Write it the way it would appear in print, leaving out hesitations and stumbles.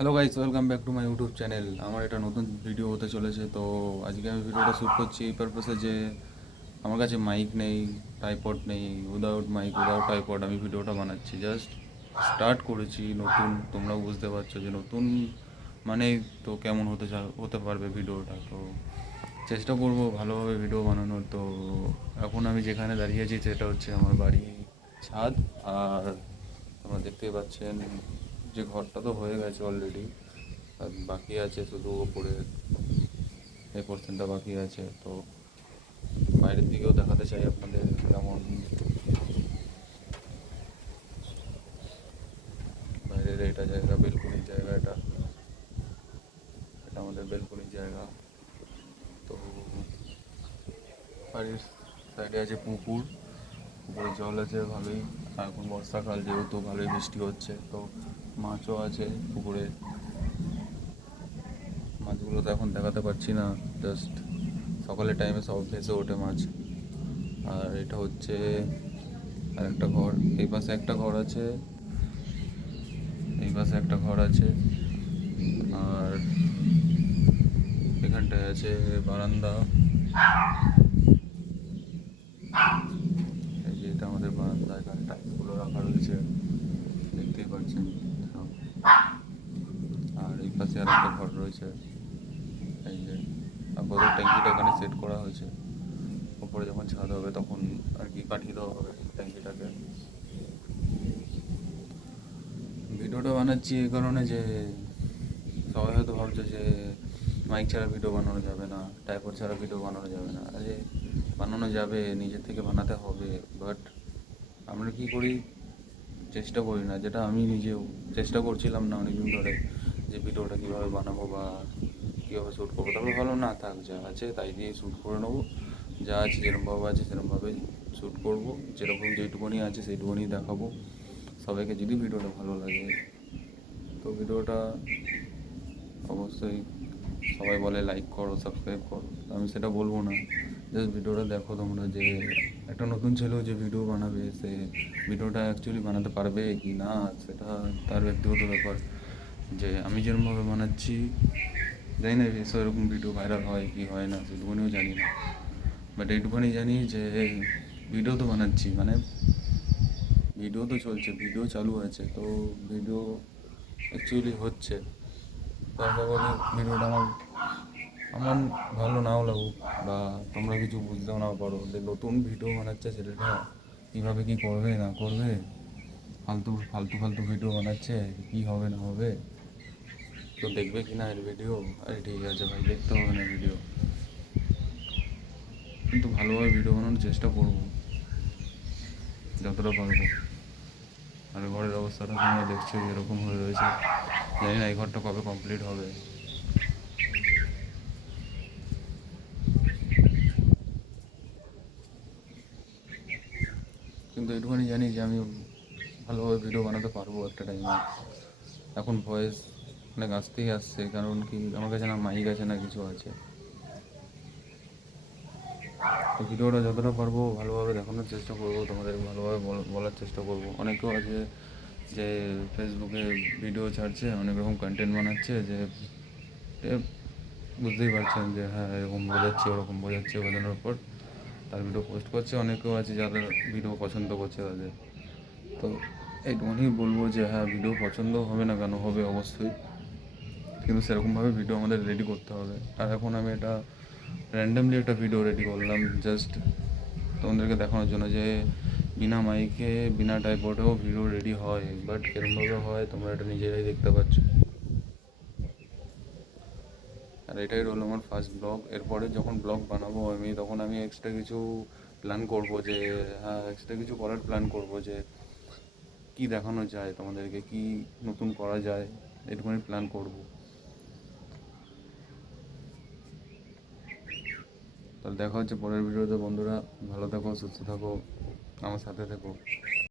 Hello guys, welcome back to my YouTube channel. আমার এটা নতুন ভিডিও হতে চলেছে। তো আজকে আমি ভিডিওটা শ্যুট করছি এই পারপাসে যে আমার কাছে মাইক নেই, ট্রাইপড নেই। উইদাউট মাইক, উইদাউট ট্রাইপড আমি ভিডিওটা বানাচ্ছি। জাস্ট স্টার্ট করেছি নতুন, তোমরাও বুঝতে পারছো যে নতুন মানে তো কেমন হতে পারবে ভিডিওটা। তো চেষ্টা করব ভালোভাবে ভিডিও বানানোর। তো এখন আমি যেখানে দাঁড়িয়ে আছি সেটা হচ্ছে আমার বাড়ি ছাদ। আর তোমরা দেখতেই পাচ্ছেন যে ঘরটা তো হয়ে গেছে অলরেডি, আর বাকি আছে শুধু ওপরে এই পোর্শনটা বাকি আছে। তো বাইরের দিকেও দেখাতে চাই আপনাদের কেমন বাইরের এটা জায়গা, বেলকনির জায়গা। এটা এটা আমাদের বেলকনির জায়গা। তো বাড়ির সাইডে আছে পুকুর, পুকুরে জল আছে ভালোই। আর এখন বর্ষাকাল যেহেতু ভালোই বৃষ্টি হচ্ছে, তো মাছও আছে পুকুরে। মাছগুলো তো এখন দেখাতে পারছি না, জাস্ট সকালের টাইমে সব ভেসে ওঠে মাছ। আর এটা হচ্ছে আর একটা ঘর, এই পাশে একটা ঘর আছে, এই পাশে একটা ঘর আছে। আর এখানটায় আছে বারান্দা। এই যে এটা আমাদের বারান্দা, এখানে টাইলসগুলো রাখা রয়েছে, দেখতেই পাচ্ছেন সব। আর এই পাশে আর একটা ঘর রয়েছে। এই যে আপাতত ট্যাঙ্কিটা এখানে সেট করা হয়েছে। ওপরে যখন ছাদ হবে তখন আর কি পাঠিয়ে দেওয়া হবে ট্যাঙ্কিটাকে। ভিডিওটা বানাচ্ছি এই কারণে যে সবাই হয়তো ভাবছে যে মাইক ছাড়া ভিডিও বানানো যাবে না, ট্রাইপড ছাড়া ভিডিও বানানো যাবে না। আরে বানানো যাবে, নিজের থেকে বানাতে হবে। বাট আমরা কি করি, চেষ্টা করি না, যেটা আমি নিজেও চেষ্টা করছিলাম না অনেকদিন ধরে, যে ভিডিওটা কীভাবে বানাবো বা কীভাবে শ্যুট করবো। তারপর ভালো না থাক, যা আছে তাই দিয়ে শ্যুট করে নেবো। যা আছে যেরকমভাবে আছে সেরকমভাবে শ্যুট করবো, যেরকম যেইটুকুনি আছে সেইটুকুনি দেখাবো সবাইকে। যদি ভিডিওটা ভালো লাগে তো ভিডিওটা অবশ্যই, সবাই বলে লাইক করো, সাবস্ক্রাইব করো, আমি সেটা বলবো না। জাস্ট ভিডিওটা দেখো তোমরা, যে একটা নতুন ছেলেও যে ভিডিও বানাবে সে ভিডিওটা অ্যাকচুয়ালি বানাতে পারবে কি না সেটা তার ব্যক্তিগত ব্যাপার। যে আমি যেরকমভাবে বানাচ্ছি, জানি না সেরকম ভিডিও ভাইরাল হয় কি হয় না, সেটুকুনিও জানি না। বাট এইটুকুনি জানি যে ভিডিও তো বানাচ্ছি, মানে ভিডিও তো চলছে, ভিডিও চালু আছে, তো ভিডিও অ্যাকচুয়ালি হচ্ছে। তো আশা করি ভিডিওটা আমার আমার ভালো নাও লাগুক, বা তোমরা কিছু বুঝতেও না পারো যে নতুন ভিডিও বানাচ্ছে ছেলেটা কীভাবে কী করবে না করবে, ফালতু ফালতু ফালতু ভিডিও বানাচ্ছে, কী হবে না হবে। তো দেখবে কি না এর ভিডিও? আরে ঠিক আছে ভাই, দেখতে হবে না ভিডিও, কিন্তু ভালোভাবে ভিডিও বানানোর চেষ্টা করবো যতটা পারবো। আর ঘরের অবস্থাটা তোমরা দেখছো এরকম হয়ে রয়েছে, জানি না এই ঘরটা কবে কমপ্লিট হবে। কিন্তু এটুখানি জানি যে আমি ভালোভাবে ভিডিও বানাতে পারবো একটা টাইমে। এখন ভয়েস অনেক আসতেই আসছে, কারণ কি আমার কাছে না মাইক আছে না কিছু আছে। তো ভিডিওটা যতটা পারবো ভালোভাবে দেখানোর চেষ্টা করবো, তোমাদের ভালোভাবে বলার চেষ্টা করবো। অনেকেও আছে যে ফেসবুকে ভিডিও ছাড়ছে, অনেক রকম কন্টেন্ট বানাচ্ছে, যে এ বুঝতেই পারছেন যে হ্যাঁ এরকম বোঝাচ্ছে ওরকম বোঝাচ্ছে, বোঝানোর পর তার ভিডিও পোস্ট করছে। অনেকেও আছে যাদের ভিডিও পছন্দ করছে তাদের। তো এইটুকুনি বলবো যে হ্যাঁ ভিডিও পছন্দ হবে না কেন, হবে অবশ্যই, কিন্তু সেরকমভাবে ভিডিও আমাদের রেডি করতে হবে। আর এখন আমি এটা র্যান্ডামলি একটা ভিডিও রেডি করলাম, জাস্ট তোমাদেরকে দেখানোর জন্য যে বিনা মাইকে বিনা ট্রাইপডেও ভিডিও রেডি হয়। বাট কেরমভাবে হয় তোমরা এটা নিজেরাই দেখতে পাচ্ছ। আর এটাই রইল আমার ফার্স্ট ব্লগ। এরপরে যখন ব্লগ বানাবো আমি, তখন আমি এক্সট্রা কিছু প্ল্যান করব, যে হ্যাঁ এক্সট্রা কিছু করার প্ল্যান করব, যে কি দেখানো যায় তোমাদেরকে, কি নতুন করা যায়, এরকমই প্ল্যান করব। তাহলে দেখা হচ্ছে পরের ভিডিওতে বন্ধুরা। ভালো থাকো, সুস্থ থাকো, আমার সাথে থেকো।